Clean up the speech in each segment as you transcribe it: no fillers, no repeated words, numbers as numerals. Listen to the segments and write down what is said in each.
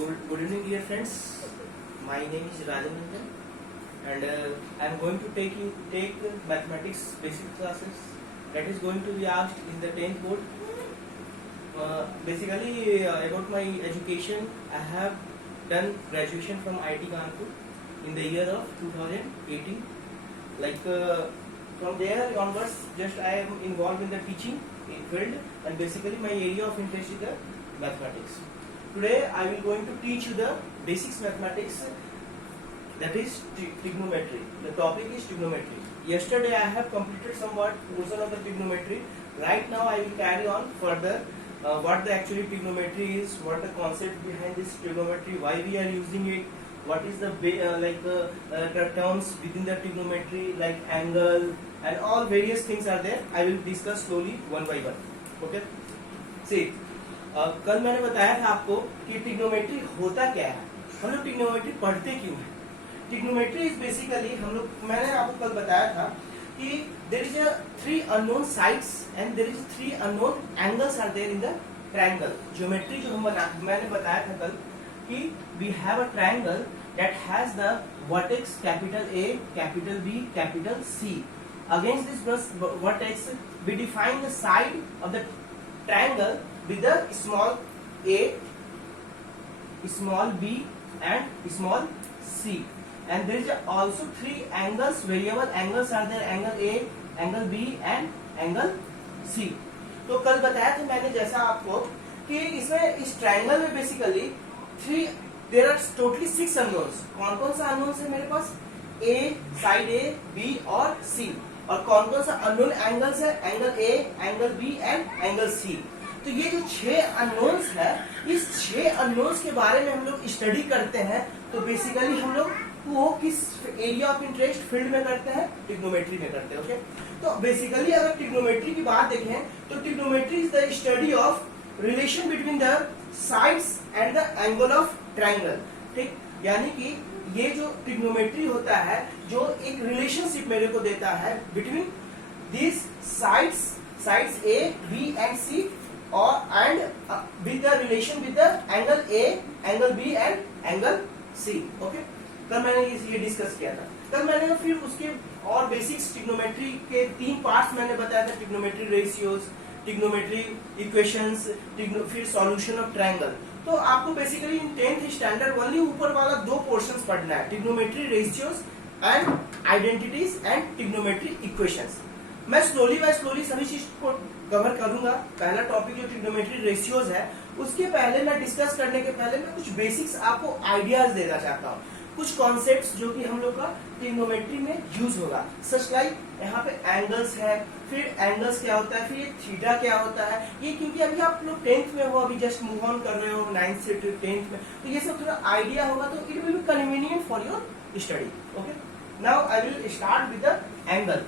Good evening, dear friends. My name is Rajanandan, and I am going to take mathematics basic classes that is going to be asked in the 10th board. Basically, about my education, I have done graduation from IIT Kanpur in the year of 2018. From there onwards, just I am involved in the teaching field, and basically my area of interest is the mathematics. Today I will going to teach you the basics mathematics, that is trigonometry. The topic is trigonometry. Yesterday I have completed somewhat portion of the trigonometry. Right now I will carry on further what the actually trigonometry is, what the concept behind this trigonometry, why we are using it, what is the terms within the trigonometry like angle and all various things are there. I will discuss slowly one by one. Okay. See, कल मैंने बताया था आपको कि trigonometry होता क्या है, हम लोग ट्रिग्नोमेट्री पढ़ते क्यों है. ट्रिग्नोमेट्री इज बेसिकली मैंने आपको कल बताया था कि there is a 3 unknown sides and there is 3 unknown angles are there in the triangle. Geometry जो मैंने बताया था कल कि we have a triangle that has the vertex capital A, capital B, capital C. Against this vertex we define the side of the triangle with the small a, small b and small c, and there is also 3 angles, variable angles are there, angle A, angle B and angle C. तो कल बताया था मैंने जैसा आपको कि इसमें इस ट्रायंगल में basically there are totally 6 unknowns. कौन कौन सा अननोन्स है मेरे पास? A, साइड A, B और C. और कौन कौन सा अननोन एंगल्स है? Angle A, angle B and angle C. तो ये जो 6 अननोन्स है, इस 6 अननोन्स के बारे में हम लोग स्टडी करते हैं. तो बेसिकली हम लोग वो किस एरिया ऑफ इंटरेस्ट फील्ड में करते हैं? ट्रिग्नोमेट्री में करते हैं. ओके. तो बेसिकली अगर ट्रिग्नोमेट्री की बात देखें तो trigonometry is the study of relation between the sides and the angle of triangle. ठीक, यानी कि ये जो ट्रिग्नोमेट्री होता है जो एक रिलेशनशिप मेरे को देता है between this sides A, B and C और and with the relation with the angle A, angle B and angle C. Okay. कल मैंने ये डिस्कस किया था. कल मैंने फिर उसके और बेसिक्स ट्रिग्नोमेट्री के 3 पार्ट्स मैंने बताया था. ट्रिग्नोमेट्री रेशियोज, ट्रिग्नोमेट्री इक्वेशंस, फिर सॉल्यूशन ऑफ ट्रायंगल. तो आपको बेसिकली इन 10th स्टैंडर्ड ओनली ऊपर वाला 2 पोर्शंस पढ़ना है, trigonometry ratios and identities and trigonometry equations. मैं स्लोली सभी चीज को कवर करूंगा. पहला टॉपिक जो ट्रिग्नोमेट्री रेशियोज है, उसके पहले मैं डिस्कस करने के पहले मैं कुछ बेसिक्स आपको आइडियाज देना चाहता हूँ, कुछ कॉन्सेप्ट्स जो कि हम लोग का ट्रिग्नोमेट्री में यूज होगा. सच लाइक यहाँ पे एंगल्स है, फिर एंगल्स क्या होता है, फिर ये थीटा क्या होता है. ये क्योंकि अभी आप लोग 10th में हो, अभी जस्ट मूव ऑन कर रहे हो 9th से 10th में, तो ये सब थोड़ा आइडिया होगा तो it will be convenient for your study. Okay. Now I will start with the angle.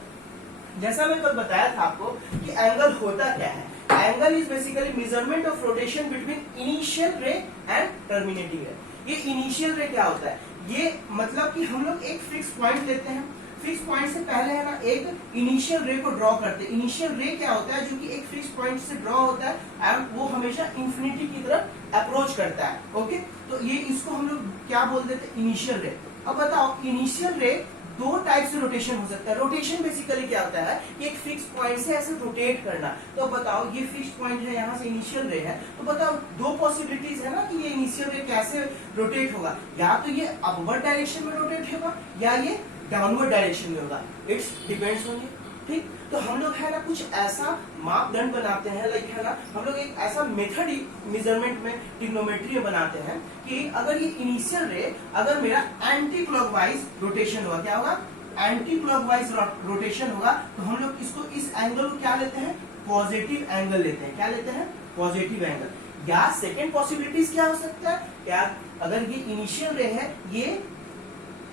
जैसा मैं कल बताया था आपको कि एंगल होता क्या है. Angle is basically measurement of rotation between initial रे एंड टर्मिनेटिंग रे. ये इनिशियल रे क्या होता है? ये मतलब कि हम लोग एक फिक्स पॉइंट लेते हैं. फिक्स पॉइंट से पहले है ना एक इनिशियल रे को ड्रॉ करते हैं. इनिशियल रे क्या होता है? जो कि एक फिक्स पॉइंट से ड्रॉ होता है एंड वो हमेशा इंफिनिटी की तरफ अप्रोच करता है. ओके. तो ये इसको हम लोग क्या बोल देते हैं? इनिशियल रे. अब बताओ, इनिशियल रे 2 टाइप से रोटेशन हो सकता है. रोटेशन बेसिकली क्या होता है? एक फिक्स पॉइंट से ऐसे रोटेट करना. तो बताओ, ये फिक्स पॉइंट है, यहाँ से इनिशियल रे है, तो बताओ 2 पॉसिबिलिटीज है ना कि ये इनिशियल रे कैसे रोटेट होगा. या तो ये अपवर्ड डायरेक्शन में रोटेट होगा या ये डाउनवर्ड डायरेक्शन में होगा. It's depends on you. ठीक. तो हम लोग है ना कुछ ऐसा मापदंड बनाते हैं, लाइक है ना हम लोग एक ऐसा मेथड मेजरमेंट में ट्रिग्नोमेट्री में बनाते हैं कि अगर ये इनिशियल रे अगर मेरा एंटी क्लॉकवाइज रोटेशन होगा, क्या होगा? एंटी क्लॉकवाइज रोटेशन होगा, तो हम लोग इसको इस एंगल को क्या लेते हैं? पॉजिटिव एंगल लेते हैं. क्या लेते हैं? Positive angle. या सेकेंड पॉसिबिलिटीज क्या हो सकता है? क्या अगर ये इनिशियल रे है, ये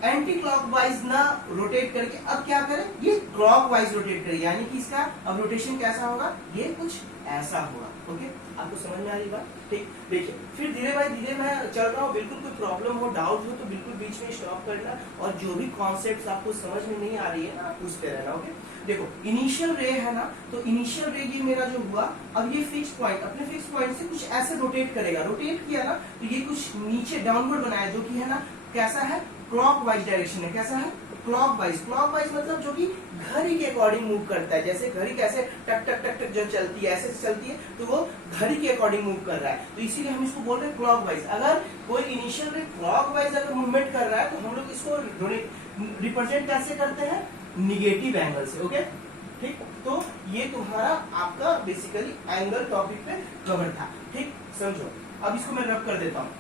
एंटी क्लॉकवाइज ना रोटेट करके अब क्या करें? ये क्लॉकवाइज रोटेट करें, यानी कि इसका अब रोटेशन कैसा होगा? ये कुछ ऐसा होगा. ओके. आपको समझ में आ रही बात? ठीक, देखिए फिर धीरे बाय धीरे मैं चल रहा हूँ, बिल्कुल कोई प्रॉब्लम हो, डाउट हो तो बिल्कुल बीच में स्टॉप करना, और जो भी कॉन्सेप्ट्स आपको समझ में नहीं आ रही है ना उस पे रहना। ओके, देखो इनिशियल रे है ना, तो इनिशियल रे ये मेरा जो हुआ, अब ये फिक्स पॉइंट, अपने फिक्स पॉइंट से कुछ ऐसे रोटेट करेगा, रोटेट किया ना तो ये कुछ नीचे डाउनवर्ड बनाया, जो कि है ना कैसा है, क्लॉकवाइज डायरेक्शन है। कैसा है? क्लॉकवाइज। क्लॉकवाइज मतलब जो कि घड़ी के अकॉर्डिंग मूव करता है, जैसे घड़ी कैसे टक टक टक टक जो चलती है ऐसे चलती है, तो वो घड़ी के अकॉर्डिंग मूव कर रहा है, तो इसीलिए हम इसको बोल रहे हैं क्लॉकवाइज। अगर कोई इनिशियल रे क्लॉकवाइज अगर मूवमेंट कर रहा है तो हम लोग इसको रिप्रेजेंट कैसे करते हैं, निगेटिव एंगल से। ओके, ठीक, तो ये तुम्हारा आपका बेसिकली एंगल टॉपिक पे कवर था। ठीक, समझो। अब इसको मैं रब कर देता हूं।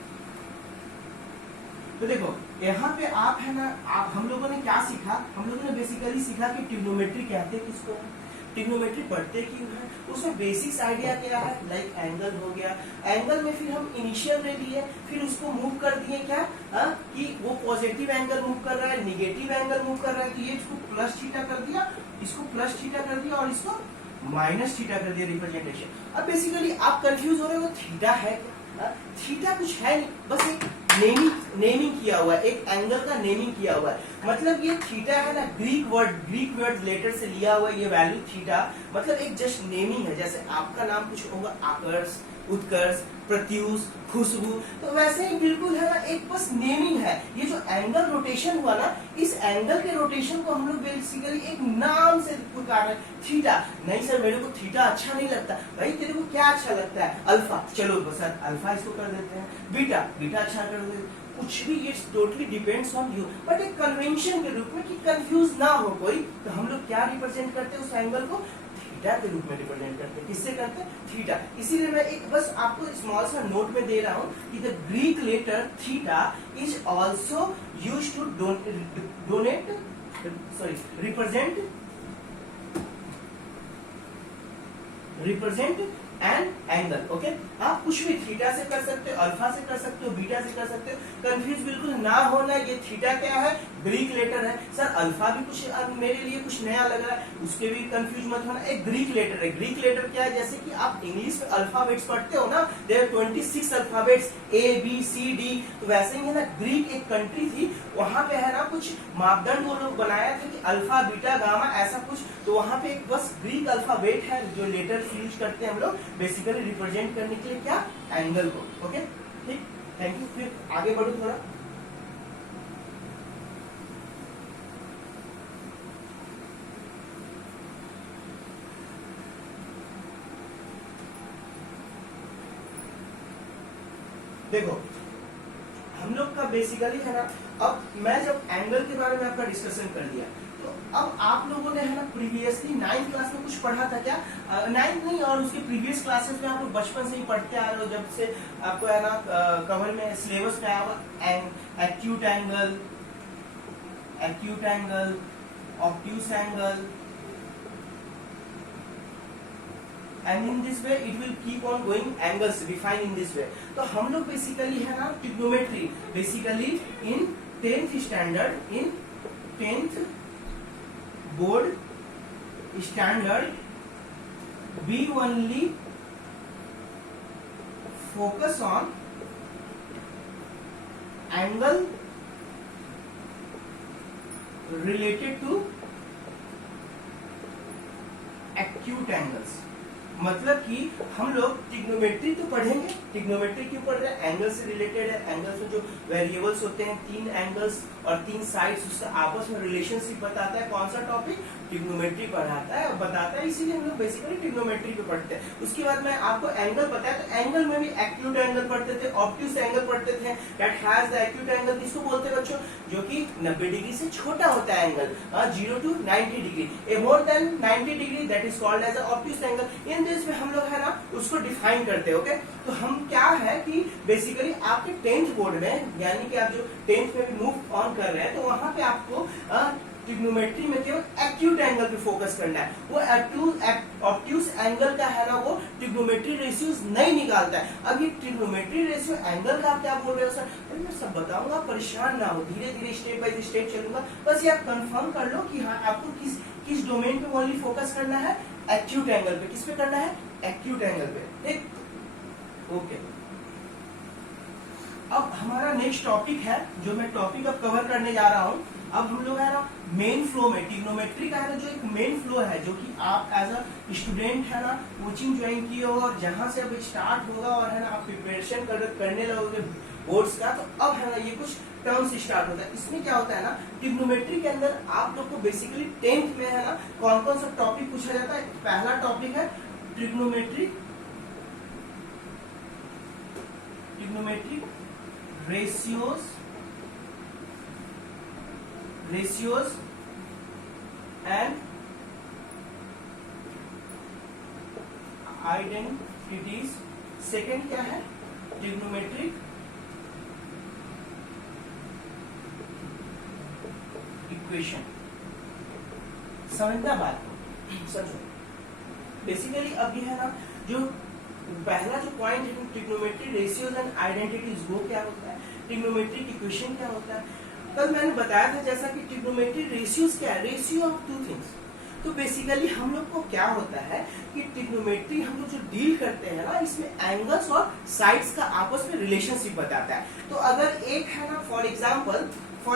तो देखो यहाँ पे आप है ना, आप हम लोगों ने क्या सीखा, हम लोगों ने बेसिकली सीखा कि ट्रिग्नोमेट्री कहते हैं किसको है, ट्रिग्नोमेट्री पढ़ते क्यों है, उसमें बेसिक्स आइडिया क्या है, लाइक एंगल हो गया, एंगल में फिर हम इनिशियल रे लिए, फिर उसको मूव कर दिए क्या कि वो पॉजिटिव एंगल मूव कर रहा है, निगेटिव एंगल मूव कर रहा है, तो ये इसको प्लस थीटा कर दिया, इसको प्लस थीटा कर दिया और इसको माइनस थीटा कर दिया रिप्रेजेंटेशन। अब बेसिकली आप कंफ्यूज हो रहे हो थीटा है क्या, थीटा कुछ है नहीं, बस एक नेमिंग किया हुआ है, एक एंगल का नेमिंग किया हुआ है। मतलब ये थीटा है ना, ग्रीक वर्ड लेटर से लिया हुआ ये वैल्यू थीटा, मतलब एक जस्ट नेमिंग है। जैसे आपका नाम कुछ होगा आकर्ष, उत्कर्ष, प्रत्यूष, खुशबू, तो वैसे ही बिल्कुल है ना, एक बस नेमिंग है। ये जो एंगल रोटेशन हुआ ना, इस एंगल के रोटेशन को हम लोग बेसिकली एक नाम से पुकार रहे हैं, थीटा। नहीं सर मेरे को थीटा अच्छा नहीं लगता, भाई तेरे को क्या अच्छा लगता है, अल्फा, चलो बस अल्फा इसको कर देते हैं, बीटा अच्छा कर देते हैं, कुछ भी, it's totally depends on you, but एक कन्वेंशन के रूप में कि कंफ्यूज ना हो कोई, तो हम लोग क्या रिप्रेजेंट करते हैं उस एंगल को, थीटा के रूप में रिप्रेजेंट करते हैं। किससे करते हैं, थीटा। इसीलिए मैं एक बस आपको स्मॉल सा नोट में दे रहा हूं कि the Greek letter theta is also used to represent and angle. Okay, आप कुछ भी थीटा से कर सकते हो, अल्फा से कर सकते हो, बीटा से कर सकते हो, कंफ्यूज बिल्कुल ना होना। ये थीटा क्या है, ग्रीक लेटर है। सर अल्फा भी कुछ मेरे लिए कुछ नया लग रहा है, उसके भी कंफ्यूज मत होना, एक ग्रीक लेटर है। ग्रीक लेटर क्या है, जैसे कि आप इंग्लिश में अल्फाबेट्स पढ़ते हो ना, देयर 26 अल्फाबेट्स ABCD, तो वैसे ही है ना, ग्रीक एक कंट्री थी, वहां पे है ना कुछ मापदंड वो लोग बनाया था कि अल्फा बीटा गामा ऐसा कुछ, तो वहां पे एक बस ग्रीक अल्फाबेट है जो लेटर यूज करते हैं हम लोग बेसिकली रिप्रेजेंट करने के लिए क्या, एंगल को। ओके, ठीक, थैंक यू। फिर आगे बढ़ो थोड़ा। देखो हम लोग का बेसिकली है ना, अब मैं जब एंगल के बारे में आपका डिस्कशन कर दिया, तो अब आप लोगों ने है ना प्रीवियसली 9th क्लास में कुछ पढ़ा था क्या, 9th नहीं और उसके प्रीवियस क्लासेस में आप लोग बचपन से ही पढ़ते आ रहे हो, जब से आपको है ना कवर में सिलेबस में आया हुआ acute angle, obtuse angle, and in this way it will keep on going, angles defined in this way। तो हम लोग बेसिकली है ना trigonometry basically in 10th standard, in 10th board standard, we only focus on angle related to acute angles। मतलब कि हम लोग trigonometry तो पढ़ेंगे, ट्रिग्नोमेट्री क्यों पढ़ रहे हैं, एंगल से रिलेटेड है, एंगल्स में जो वेरिएबल्स होते हैं, 3 एंगल्स और 3 साइड्स, उसका आपस में रिलेशनशिप बताता है। कौन सा टॉपिक, ट्रिग्नोमेट्री पढ़ाता है और बताता है, इसीलिए हम लोग बेसिकली ट्रिग्नोमेट्री पे पढ़ते हैं। उसके बाद मैं आपको एंगल बताया, तो एंगल में भी एक्यूट एंगल पढ़ते थे, ऑब्ट्यूस एंगल पढ़ते थे, that has the acute angle, किसको बोलते हैं बच्चों, जो कि 90 डिग्री से छोटा होता है angle, 0 to 90 degree, a more than 90 degree, that is called as obtuse angle. In this में हम लोग है ना उसको डिफाइन करते हैं। ओके, तो हम क्या है कि बेसिकली आपके 10th बोर्ड में, यानी कि आप जो 10th में भी मूव ऑन कर रहे हैं, तो वहां पे आपको ट्रिग्नोमेट्री में केवल एक्यूट एंगल पे फोकस करना है। वो ऑब्ट्यूस एंगल का है ना, वो ट्रिग्नोमेट्री रेशियोज नहीं निकालता है। अब ये ट्रिग्नोमेट्री रेशियो एंगल का आप क्या बोल रहे हो सर, तो मैं सब बताऊंगा, परेशान ना हो, धीरे धीरे स्टेप बाय स्टेप चलूंगा, बस ये आप कंफर्म कर लो कि हाँ आपको किस डोमेन पे ओनली फोकस करना है, एक्यूट एंगल पे। किस पे करना है, एक्यूट एंगल पे। ठीक, ओके, अब हमारा नेक्स्ट टॉपिक है, जो मैं टॉपिक अब कवर करने जा रहा हूं। अब हम लोग है ना मेन फ्लो में, ट्रिग्नोमेट्री का है ना जो एक मेन फ्लो है, जो कि आप एज अ स्टूडेंट है ना कोचिंग ज्वाइन किए हो और जहां से अब स्टार्ट होगा और है ना आप प्रिपरेशन करने लगोगे बोर्ड्स का, तो अब है ना ये कुछ टर्म्स स्टार्ट होता है। इसमें क्या होता है ना, ट्रिग्नोमेट्री के अंदर आप लोग को बेसिकली 10th में है ना कौन कौन सा टॉपिक पूछा जाता है। पहला टॉपिक है trigonometry ratios and identities। Second क्या है, ट्रिग्नोमेट्रिक इक्वेशन। समझना बात को, समझो बेसिकली अब ये है ना जो पहला जो पॉइंट है ट्रिग्नोमेट्री रेशियोज एंड आइडेंटिटीज, वो क्या होता है, ट्रिग्नोमेट्रिक इक्वेशन क्या होता है। कल मैंने बताया था जैसा कि ट्रिग्नोमेट्री रेशियोज क्या है, रेशियो ऑफ टू थिंग्स। तो बेसिकली हम लोग को क्या होता है कि ट्रिग्नोमेट्री हम लोग जो डील करते हैं ना, इसमें एंगल्स और साइड्स का आपस में रिलेशनशिप बताता है। तो अगर एक है ना फॉर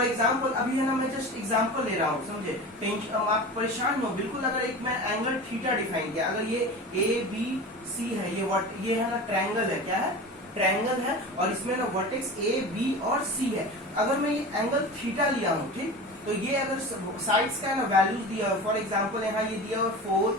एग्जाम्पल अभी है ना मैं जस्ट एग्जाम्पल ले रहा हूँ, समझे, टेंशन आप परेशान हो बिल्कुल। अगर एक मैं एंगल थीटा डिफाइन किया, अगर ये ए बी सी है, ये है ना ट्रायंगल है, क्या है, ट्रायंगल है, और इसमें ना वर्टेक्स ए बी और सी है। अगर मैं ये एंगल थीटा लिया हूँ, ठीक, तो ये अगर साइड्स का ना वैल्यूज दिया हुआ, फॉर एग्जांपल यहाँ ये दिया हुआ 4,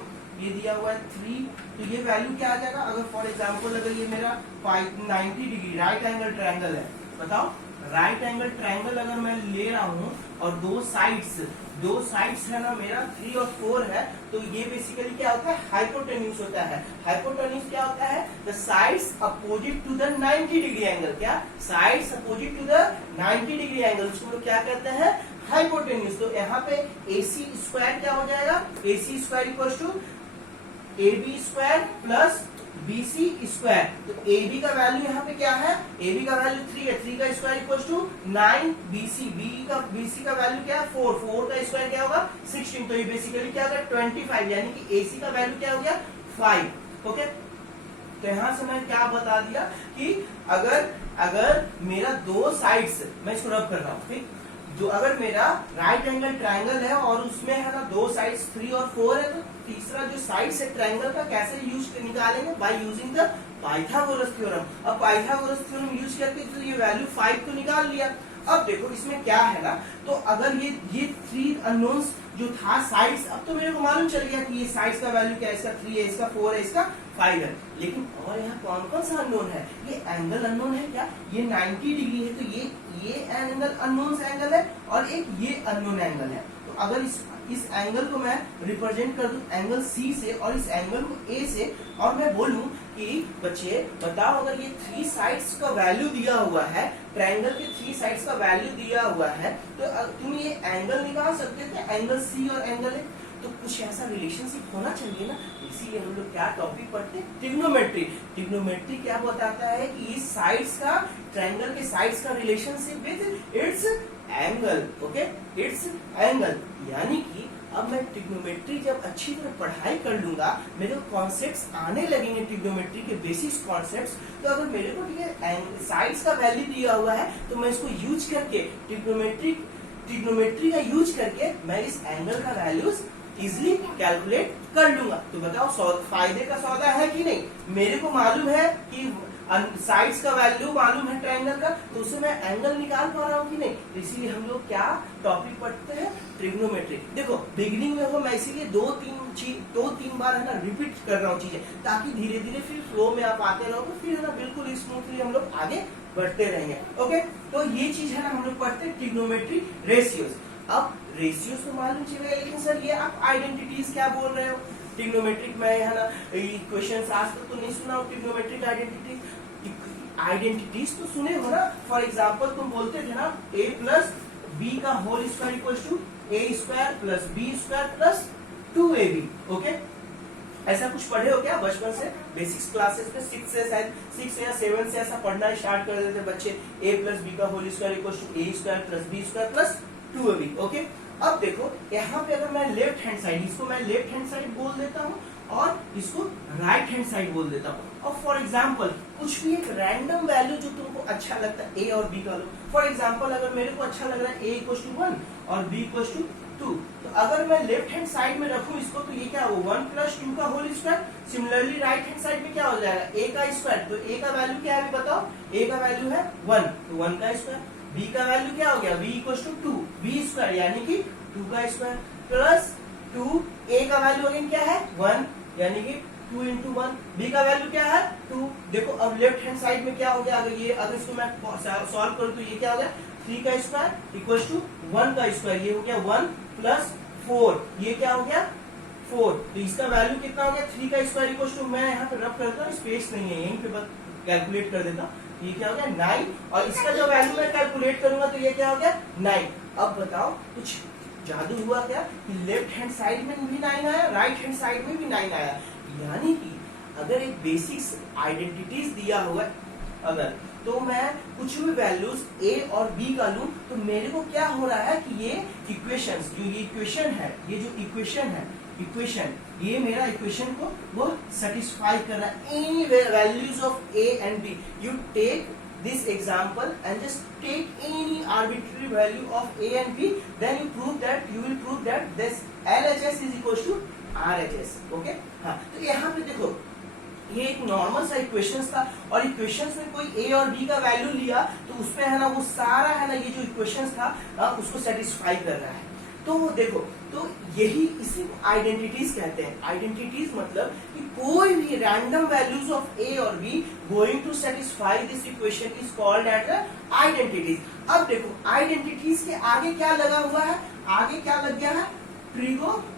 ये दिया हुआ है 3, तो ये वैल्यू क्या आ जाएगा। अगर फॉर एग्जांपल अगर ये मेरा 90 डिग्री राइट एंगल ट्रायंगल है, बताओ राइट एंगल ट्रायंगल अगर मैं ले रहा हूँ और दो साइड्स है ना मेरा 3 और 4 है, तो ये बेसिकली क्या होता है, हाइपोटेन्यूज होता है। हाइपोटेन्यूज क्या होता है, the sides opposite to the 90 degree angle, क्या, sides opposite to the 90 degree angle, उसको लोग क्या कहते हैं, हाइपोटेन्यूज। तो यहाँ पे AC स्क्वायर क्या हो जाएगा, AC square equal to AB square plus BC square. तो AB का वैल्यू यहाँ पे क्या है, AB का वैल्यू 3 है, 3 का square equal to 9 BC, BC का वैल्यू क्या है 4, 4 का स्क्वायर क्या होगा 16। तो ये बेसिकली क्या होगा 25, यानी कि AC का वैल्यू क्या हो गया 5। ओके, तो यहाँ से मैं क्या बता दिया कि अगर मेरा दो साइड्स, मैं इसको रब कर रहा हूँ, ठीक, जो अगर मेरा राइट एंगल ट्रायंगल है और उसमें है ना दो साइड्स 3 और 4 है, तो तीसरा जो साइड्स है ट्रायंगल का कैसे यूज निकालेंगे, by using the Pythagoras theorem. अब पाइथागोरस थ्योरम यूज करके तो ये वैल्यू 5 तो निकाल लिया। अब देखो इसमें क्या है ना, तो अगर ये 3 अननोन्स जो था साइड्स, अब तो मेरे को मालूम चल गया कि ये साइड्स का वैल्यू क्या है, इसका 3 है, इसका 4 है, इसका 5 है। लेकिन और यहाँ कौन कौन सा अननोन है, ये एंगल अननोन है, क्या, ये 90 डिग्री है, तो ये एंगल अननोन एंगल है और एक ये अननोन एंगल है। तो अगर इस एंगल को मैं रिप्रेजेंट कर दूं एंगल C से और इस एंगल को A से, और मैं बोलूं कि बच्चे बताओ अगर ये 3 साइड्स का वैल्यू दिया हुआ है, ट्रायंगल के 3 साइड्स का वैल्यू दिया हुआ है, तो तुम ये एंगल निकाल सकते थे, एंगल C और एंगल A। तो कुछ ऐसा रिलेशनशिप होना चाहिए ना, इसीलिए हम लोग क्या टॉपिक पढ़ते हैं, ट्रिग्नोमेट्री। ट्रिग्नोमेट्री क्या बताता है कि इस साइड्स का, ट्रायंगल के साइड्स का relationship with its angle. Okay, it's angle, यानी कि अब मैं ट्रिग्नोमेट्री जब अच्छी तरह पढ़ाई कर लूंगा, मेरे को कॉन्सेप्ट्स आने लगेंगे ट्रिग्नोमेट्री के बेसिक्स कॉन्सेप्ट्स, तो अगर मेरे को ठीक है साइड्स का वैल्यू दिया हुआ है, तो मैं इसको यूज करके ट्रिग्नोमेट्री का यूज करके मैं इस एंगल का वैल्यूज इजिली कैलकुलेट कर लूंगा। तो बताओ फायदे का सौदा है कि नहीं, मेरे को मालूम है कि साइड्स का वैल्यू मालूम है ट्रायंगल का, तो उससे मैं एंगल निकाल पा रहा हूँ कि नहीं। इसीलिए हम लोग क्या टॉपिक पढ़ते हैं, ट्रिग्नोमेट्री। देखो बिगिनिंग में हो, मैं इसीलिए दो तीन बार है ना रिपीट कर रहा हूँ चीजें, ताकि धीरे धीरे फिर फ्लो में आप आते रहोगे, फिर है ना बिल्कुल स्मूथली हम लोग आगे बढ़ते रहेंगे। ओके, तो ये चीज है ना हम लोग पढ़ते हैं ट्रिग्नोमेट्री रेशियोज। अब रेशियोज तो मालूम चाहिए, लेकिन सर ये आप आइडेंटिटीज क्या बोल रहे हो, ट्रिग्नोमेट्रिक में है ना इक्वेशंस आज तक तो नहीं सुना हो, ट्रिग्नोमेट्रिक आइडेंटिटीज तो सुने हो ना। फॉर एग्जांपल तुम बोलते थे ना a प्लस बी का whole square equal to a square plus B square plus 2ab। Okay, ऐसा कुछ पढ़े हो क्या बचपन से, बेसिक्स क्लासेस में 6 से शायद 6 या 7 से ऐसा पढ़ना स्टार्ट कर देते बच्चे, a प्लस बी का whole square equal to a square plus B square plus 2ab। Okay, अब देखो यहाँ पे अगर मैं लेफ्ट हैंड साइड, इसको मैं लेफ्ट हैंड साइड बोल देता हूँ और इसको राइट हैंड साइड बोल देता हूँ। और फॉर एग्जाम्पल कुछ भी एक रैंडम वैल्यू जो तुमको अच्छा लगता है ए और बी का लो। फॉर एग्जाम्पल अगर मेरे को अच्छा लग रहा है ए इक्वल टू 1 और बी इक्वल टू 2, तो अगर मैं लेफ्ट हैंड साइड में रखूं इसको तो ये क्या हो 1 प्लस 2 का whole square. Similarly right hand side में क्या हो जाएगा ए का स्क्वायर, तो ए का वैल्यू क्या है बताओ, ए का वैल्यू है 1 तो 1 का स्क्वायर। बी का वैल्यू क्या हो गया B equal to 2 B square यानी कि 2 का स्क्वायर प्लस 2, ए का वैल्यू अगेन क्या है 1 यानी कि 2 इंटू 1, बी का वैल्यू क्या है 2। देखो अब लेफ्ट हैंड साइड में क्या हो गया, अगर ये अगर इसको मैं सॉल्व करूं तो ये क्या हो गया 3 का स्क्वायर इक्वल टू 1 का स्क्वायर, ये हो गया 1 प्लस 4, ये क्या हो गया 4, तो इसका वैल्यू कितना हो गया 3 का स्क्वायर इक्वल टू, मैं यहाँ पे रब करता हूँ स्पेस नहीं है यहीं पे बस कैलकुलेट कर देता हूँ, ये क्या हो गया 9 और इसका जो वैल्यू मैं कैलकुलेट करूंगा तो ये क्या हो गया 9। अब बताओ कुछ जादू हुआ क्या कि लेफ्ट हैंड साइड में भी 9 आया राइट हैंड साइड में भी 9 आया, यानी कि अगर एक बेसिक्स आइडेंटिटीज दिया हुआ अगर तो मैं कुछ भी वैल्यूज ए और बी का लूं तो मेरे को क्या हो रहा है कि ये इक्वेशंस जो ये इक्वेशन है, ये जो इक्वेशन है इक्वेशन ये मेरा इक्वेशन को वो सेटिस्फाई कर रहा है। Any values of A and B, you take this example and just take any arbitrary value of a and b, then you will prove that this LHS is equals to RHS। okay हाँ, तो यहाँ पे देखो ये एक normal सा equations था और इक्वेशंस में कोई ए और बी का वैल्यू लिया तो उसमें है ना वो सारा है ना ये जो इक्वेशंस था उसको सेटिस्फाई कर रहा है। तो देखो तो यही इसी को आइडेंटिटीज कहते हैं। आइडेंटिटीज मतलब कि कोई भी रैंडम वैल्यूज ऑफ ए और B going to satisfy this equation is called as identities. अब देखो आइडेंटिटीज के आगे क्या लगा हुआ है, आगे क्या लग गया है ट्रिगोनोमेट्रिक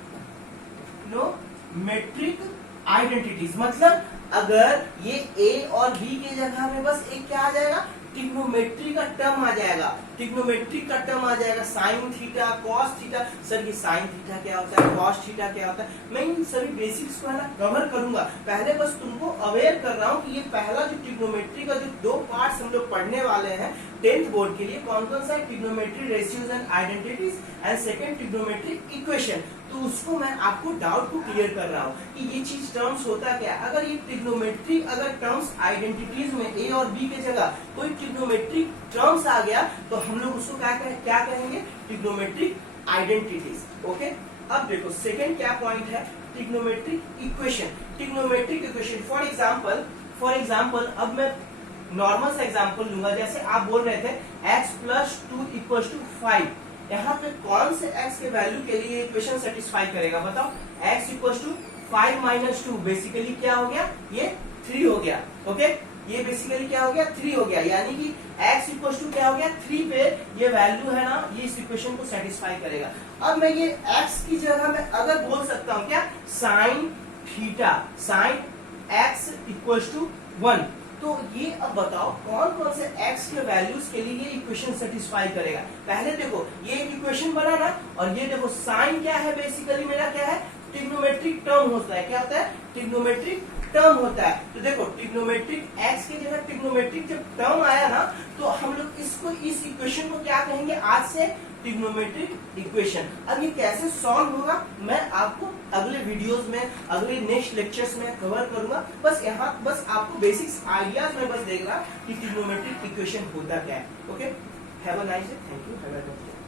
आइडेंटिटीज, मतलब अगर ये ए और बी के जगह में बस एक क्या आ जाएगा ट्रिग्नोमेट्री का टर्म आ जाएगा, ट्रिग्नोमेट्रिक का टर्म आ जाएगा sine theta cos theta. Sir ये साइन थीटा क्या होता है कॉस थीटा क्या होता है, मैं इन सभी बेसिक्स को है ना कवर करूंगा, पहले बस तुमको अवेयर कर रहा हूँ कि ये पहला जो ट्रिग्नोमेट्री का जो 2 पार्ट्स हम लोग पढ़ने वाले हैं 10th बोर्ड के लिए, कौन कौन सा trigonometry ratios and identities and second trigonometric equation, तो उसको मैं आपको डाउट को क्लियर कर रहा हूँ कि ये चीज टर्म्स होता क्या है। अगर ये ट्रिग्नोमेट्री अगर टर्म्स आइडेंटिटीज में ए और बी के जगह कोई ट्रिग्नोमेट्रिक टर्म्स आ गया तो हम लोग उसको क्या कहेंगे ट्रिग्नोमेट्रिक आइडेंटिटीज। ओके अब देखो सेकंड क्या पॉइंट है trigonometric equation. Trigonometric equation for example अब मैं नॉर्मल सा एग्जांपल लूंगा, जैसे आप बोल रहे थे x प्लस 2 इक्वल टू 5, यहाँ पे कौन से x के वैल्यू के लिए इक्वेशन सेटिस्फाई करेगा बताओ, x equal to 5 minus 2 basically क्या हो गया ये 3 हो गया। ओके ये बेसिकली क्या हो गया 3 हो गया, यानी कि x इक्वल टू क्या हो गया 3 पे ये वैल्यू है ना ये इस इक्वेशन को सेटिस्फाई करेगा। अब मैं ये x की जगह में अगर बोल सकता हूँ क्या sine theta sine x equal to 1, तो ये अब बताओ कौन कौन से x के वैल्यूज के लिए ये इक्वेशन सेटिस्फाई करेगा। पहले देखो ये एक इक्वेशन बना ना और ये देखो साइन क्या है बेसिकली मेरा क्या है ट्रिग्नोमेट्रिक टर्म होता है, क्या होता है ट्रिग्नोमेट्रिक टर्म होता है। तो देखो ट्रिग्नोमेट्रिक x के जगह ट्रिग्नोमेट्रिक जब टर्म आया ना तो हम लोग इसको इस इक्वेशन को क्या कहेंगे आज से ट्रिग्नोमेट्रिक इक्वेशन। अब ये कैसे सॉल्व होगा मैं आपको अगले वीडियोस में अगले नेक्स्ट लेक्चर्स में कवर करूंगा, बस यहाँ बस आपको बेसिक्स आइडियाज में बस देख रहा कि ट्रिग्नोमेट्रिक इक्वेशन होता क्या है। Okay have a nice day, thank you.